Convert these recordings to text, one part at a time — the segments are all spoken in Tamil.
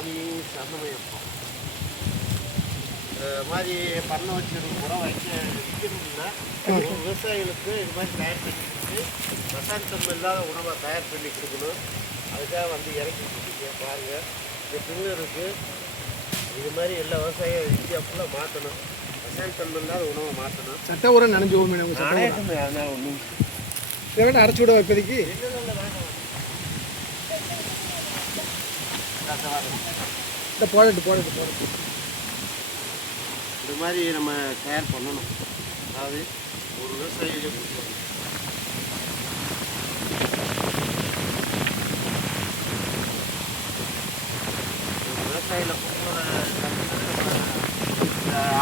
சாமி சரணமயப்பா. மாதிரி பண்ண வச்சிருக்க உரம் விற்கணும் இல்லை, விவசாயிகளுக்கு இது மாதிரி தயார் பண்ணி கொடுத்து ரசாயனம் இல்லாத உணவை தயார் பண்ணி கொடுக்கணும். அதுக்காக வந்து இறக்கி கொடுத்துருக்கேன் பாருங்கள். இந்த பின்னருக்கு இது மாதிரி எல்லா விவசாயம் இந்தியா ஃபுல்லாக மாற்றணும், ரசாயனம் இல்லாத உணவை மாற்றணும். சட்ட உரம் நினைஞ்சு அதனால் ஒன்றும் இதை அரைச்சி விட வைப்பதுக்கு இந்த போடட்டு இது மாதிரி நம்ம தயார் பண்ணணும். அதாவது ஒரு விவசாயியை கொடுக்கணும். விவசாயியில் பொருளோட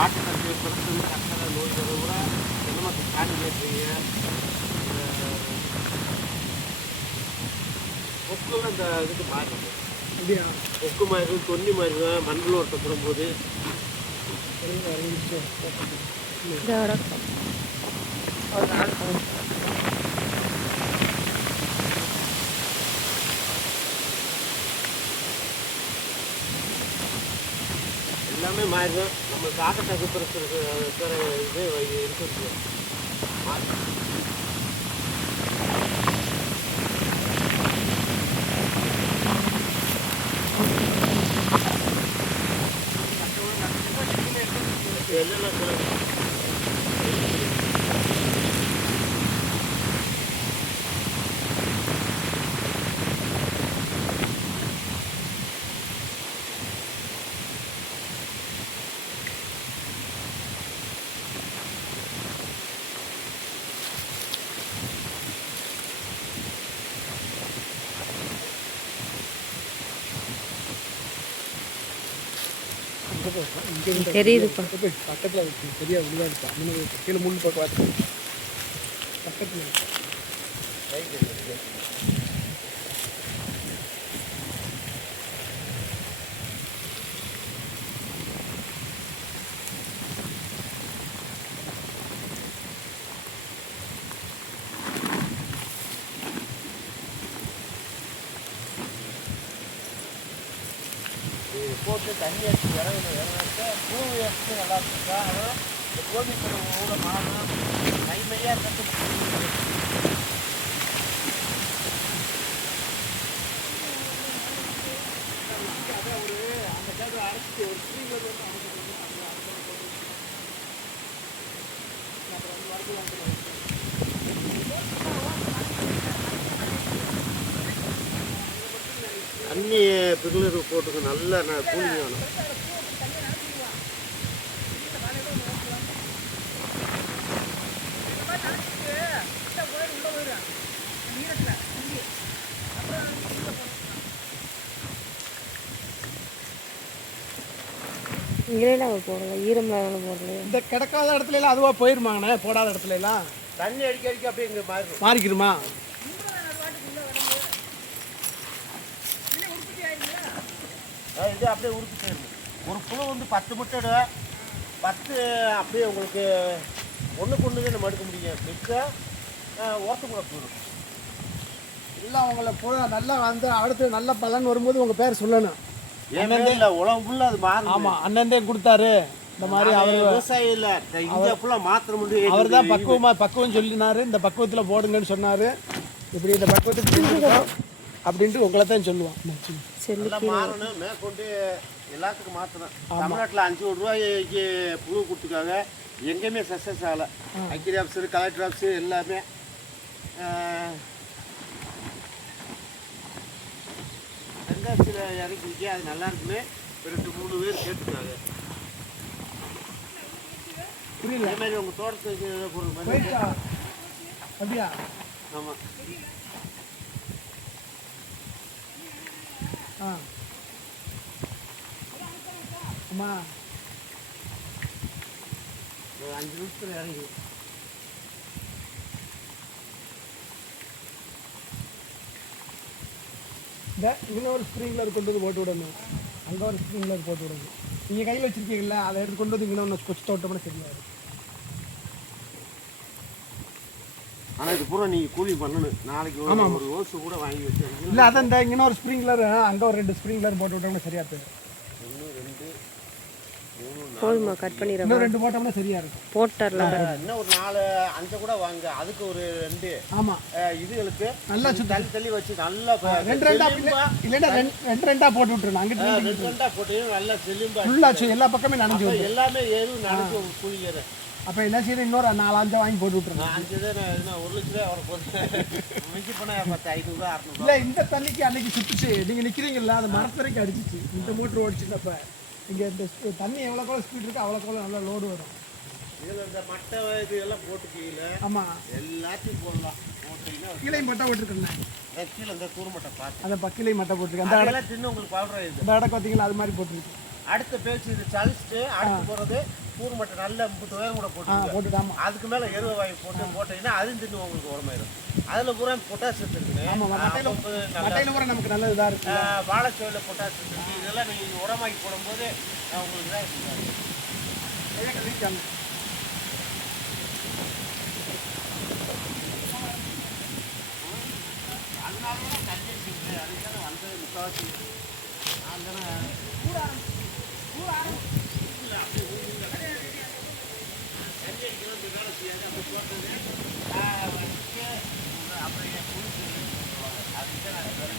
ஆட்டுக்கட்டு பிறகு சக்கரை நோய்களை கூட நமக்கு காணிலேயே கொக்குலாம் இந்த இதுக்கு மாறிடுது. கொக்கு மாதிரி தொன்னி மாதிரி தான் மண்ணில் ஒருத்த போடும்போது எல்லாமே மாறிடும். நம்ம காக்கட்டை பிறகு இது இருக்குது மாறி. தெரியுதுப்பா பக்கத்தில் சரியா உள்ளதாக இருக்கா கீழே முள் பக்கம் பார்த்து பக்கத்தில் போட்டு தண்ணி அடிச்சு இறங்கிட்டு பூ எடுத்து நல்லா இருக்கா. ஆனால் இந்த கோபி கூட மாதம் மைமையாக கட்டு அந்த கேட்டு அரைச்சி ஒரு ஸ்ரீலர் வந்து அப்புறம் வந்து வரது வந்து தண்ணி பிகிலரு போட்டுக்கு நல்லா கூலிங் வேணும். இங்கெல்லாம் போடல, ஈரம்லாம் போடல. இந்த கிடக்காத இடத்துல எல்லாம் அதுவாக போயிருமாங்கண்ணே, போடாத இடத்துல எல்லாம் தண்ணி அடிக்க அடிக்க அப்படியே இங்கே மாறிக்கிடுமா? இது அப்படியே உறுப்பு செய்யணும். ஒரு புழு வந்து 10 முட்டை 10 அப்படியே உங்களுக்கு ஒன்றுக்கு ஒன்று தான் நம்ம எடுக்க முடியும். மிச்சா ஓட்டமுறை போயிடும். இல்லை உங்களை நல்லா வந்து அடுத்து நல்ல பலன் வரும்போது உங்கள் பேர் சொல்லணும். ஏன்னா இல்லை உலகம் ஃபுல்லாக அது மாறும். ஆமாம், அண்ணன் கொடுத்தாரு இந்த மாதிரி. அவர் விவசாயம் இல்லை, இந்தியா ஃபுல்லாக மாற்ற முடியும். அவர் தான் பக்குவம் சொல்லினாரு. இந்த பக்குவத்தில் போடுங்கன்னு சொன்னார். இப்படி இந்த பக்குவத்துக்கு அப்படின்ட்டு உங்களை தான் சொல்லுவான். மாறணும், மேற்கொண்டு எல்லாத்துக்கும் மாற்றணும். தமிழ்நாட்டில் 5 ரூபாய்க்கு புழு கொடுத்துருக்காங்க, எங்கேயுமே சக்ஸஸ் ஆகலை. அக்ரி ஆஃபீஸர், கலெக்டர் ஆஃபீஸர் எல்லாமே தென்காசியில் இறக்கிக்க அது நல்லா இருக்குன்னு 2-3 பேர் கேட்டுருக்காங்க. புரியல, அதே மாதிரி உங்கள் தோட்டத்துக்கு பொருள் மாதிரி. அப்படியா? ஆமாம். அம்மா 5 நிமிஷத்தில் இறங்கி இந்த இன்னொரு ஸ்ப்ரிங்க்லர் கொண்டு வந்து போட்டு விடணும். அங்கே ஒரு ஸ்ப்ரிங்க்லர் போட்டு விடணும். நீங்கள் கையில் வச்சுருக்கீங்களா, அதை எடுத்து கொண்டு வந்து இன்னொன்று கொச்சு தோட்டம்னா சரியாது. ஆனால் இது பூரா நீங்கள் கூலி பண்ணணும். நாளைக்கு ஒரு ஓசு கூட வாங்கி வச்சிருக்கீங்க. இல்லை அதான் இந்த இங்கே ஒரு ஸ்ப்ரிங்க்லர் அங்கே ஒரு 2 ஸ்ப்ரிங்க்லர் போட்டு விட்டோம்னா சரியா போயிடும். 1 2 3 போதுமா கட் பண்ணிடுறோம். இன்னும் 2 போட்டோம்னா சரியா இருக்கும். போட்டர்ல இன்னும் ஒரு 4 5 கூட வாங்க. அதுக்கு ஒரு 2 ஆமாம் இதுகளுக்கு நல்லா தள்ளி தள்ளி வச்சு நல்லா 2 இல்லைன்னா 2 போட்டு விட்டுருணும். அங்கிட்டு 2 போட்டு நல்லா செல்லும்பா ஃபுல்லாச்சு எல்லா பக்கமே நனைஞ்சு எல்லாமே ஏறும் நனைஞ்சு கூலிங்கிற. அப்போ என்ன செய்யணும், இன்னொரு 4-5 வாங்கி போட்டு விட்டுருணும். 5 தான் என்ன 1 லட்ச ரூபா அவரை போட்டு மிஞ்சி போனால் 500 600. இல்லை இந்த தண்ணிக்கு அன்னைக்கு சுட்டுச்சு. நீங்கள் நிற்கிறீங்களா அந்த மரத்தரைக்கு அடிச்சிச்சு. இந்த மோட்ரு ஓடிச்சுட்டப்ப இங்கே இந்த தண்ணி எவ்வளோக்கோ ஸ்பீட் இருக்குது அவ்வளோக்கோ நல்லா லோடு வரும். இதில் இந்த மட்டை இது எல்லாம் போட்டுக்கீங்கள ஆமாம் எல்லாத்தையும் போடலாம். போட்டீங்கன்னா கீழையும் மட்டை போட்டுருக்கேன். கீழே இந்த தூர்மட்டை பார்த்து அந்த பக்கிலையும் மட்டை போட்டிருக்கேன். அந்த அதெல்லாம் தின்னு உங்களுக்கு பவுடர் ஆயிடுது. இந்த இடம் பார்த்தீங்களா அது மாதிரி போட்டிருக்கு. அடுத்த பேச்சு இது சளிச்சுட்டு அடுத்து போகிறது தூர்மட்டை நல்ல 30 உயரம் கூட போட்டு போட்டுட்டாமா அதுக்கு மேலே எருவை வாங்கி போட்டீங்கன்னா அதுவும் தின்னு உங்களுக்கு உரமாயிடும். அதில் பூரா பொட்டாசியம் இருக்குது. ஆமாம் மட்டையில் பூரா நமக்கு நல்ல இதாக இருக்குது. வாழைச்சோவில் பொட்டாசியம் இருக்குது. இதெல்லாம் நீங்கள் உரமாக்கி போடும்போது உங்களுக்கு தான் இருக்குது. அதனால தான் தண்ணி இருக்குது. அதுக்கு தானே வந்தது முக்கால்வாசி. நான் தானே தண்ணி அடிக்கிறது வேலை செய்யாது. அப்போ போட்டது அப்புறம் குளிச்சு அதுக்கு தான் நான் வேலை